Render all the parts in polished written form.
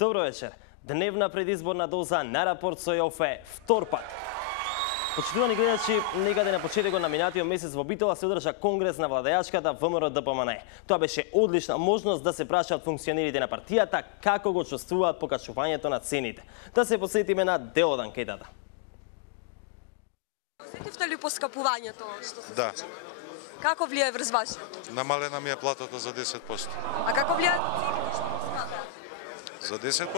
Добро вечер. Дневна предизборна доза на рапорт со ЈОФ втор пат. Почитувани гледачи, некаде на почетокот на минатиот месец во Битола се одржа конгрес на владеачката ВМРО-ДПМН. Тоа беше одлична можност да се прашаат функционерите на партијата како го чувствуваат покачувањето на цените. Да се посетиме на дел од анкетата. Осетивте ли поскапувањето што се Да. случи? Како влијае врз вашиот? Намалена ми е платата за 10%. А како влијаат цените што посматраат? За 10%?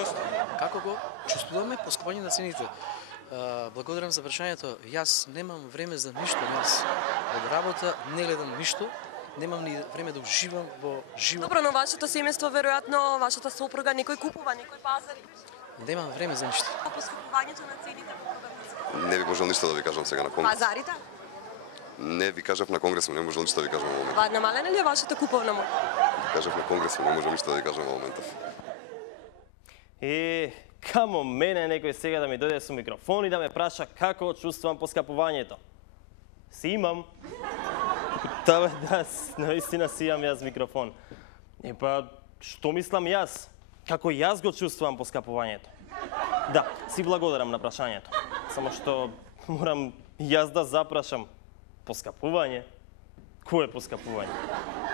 Како го чувствуваме поскапање на цените? Благодарам за прашањето. Јас немам време за ништо. Јас од работа не гледам ништо. Немам ни време да уживам во живот. Добро, но вашето семејство веројатно, вашата сопруга некој купува, некој пазари. Немам време за ништо. Поскапувањето на цените во продавниците. Не ви можел ништо да ви кажам сега на конгрес. Пазарите? Не ви кажав на конгрес, не можел ништо да ви кажам во моментов. Па намалена ли е вашата куповна моќ? Кажав на конгрес, не можам ништо да ви кажам во моментов. Камо мене некој сега да ми дојде со микрофон и да ме праша како чувствувам поскапувањето. Си имам. Да, наистина си имам јас микрофон. Па, што мислам јас? Како јас го чувствувам поскапувањето? Да, си благодарам на прашањето. Само што морам јас да запрашам поскапување. Кој е поскапување?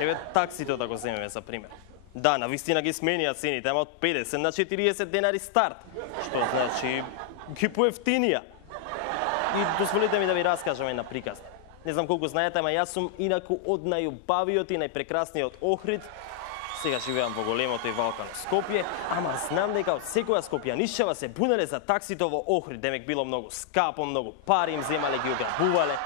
Еве таксито да го земеме за пример. Да, навистина ги сменија цените, ама од 50 на 40 денари старт. Што значи ги поевтинија. И дозволите ми да ви раскажам една приказна. Не знам колку знаете, ама јас сум инаку од најубавиот и најпрекрасниот Охрид. Сега живеам во големото и валкано Скопје, ама знам дека од секоја скопјанишчева се бунеле за таксито во Охрид, демек било многу скапо, многу пари им земале, ги ограбувале.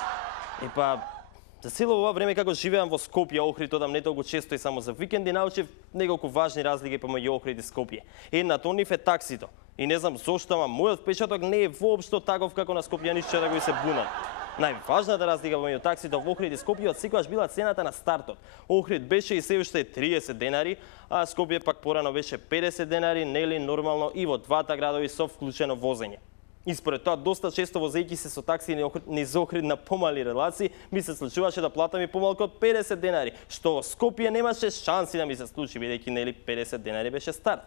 За цело ова време како живеам во Скопје, Охрид, одам не толку често и само за викенди, научив неколку важни разлики помеѓу Охрид и Скопје. Едната од нив е таксито. И не знам зошто, ама мојот впечаток не е воопшто таков како на скопјанишчета кои се бунат. Најважната разлика помеѓу таксито во Охрид и Скопје од секогаш била цената на стартот. Охрид беше и се уште 30 денари, а Скопје пак порано беше 50 денари, нели нормално и во двата градови со вклучено возење. И според тоа, доста често возејќи се со такси низ Охрид на помали релации, ми се случуваше да платам и помалку од 50 денари, што во Скопје немаше шанси да ми се случи, бидејќи нели 50 денари беше старт.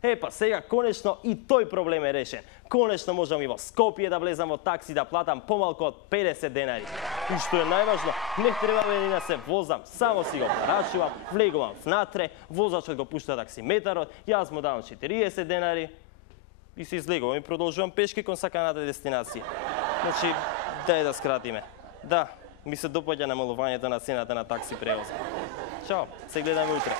Па сега конечно и тој проблем е решен. Конечно можам и во Скопје да влезам во такси да платам помалку од 50 денари. И што е најважно, не треба ни да се возам, само си го порачувам, влегувам внатре, возачот го пушта таксиметарот, јас му давам 40 денари, и се излегувам и продолжувам пешки кон саканата дестинација. Значи, дај да скратиме. Да, ми се допаѓа намалувањето на цената на такси превоза. Чао, се гледаме утре.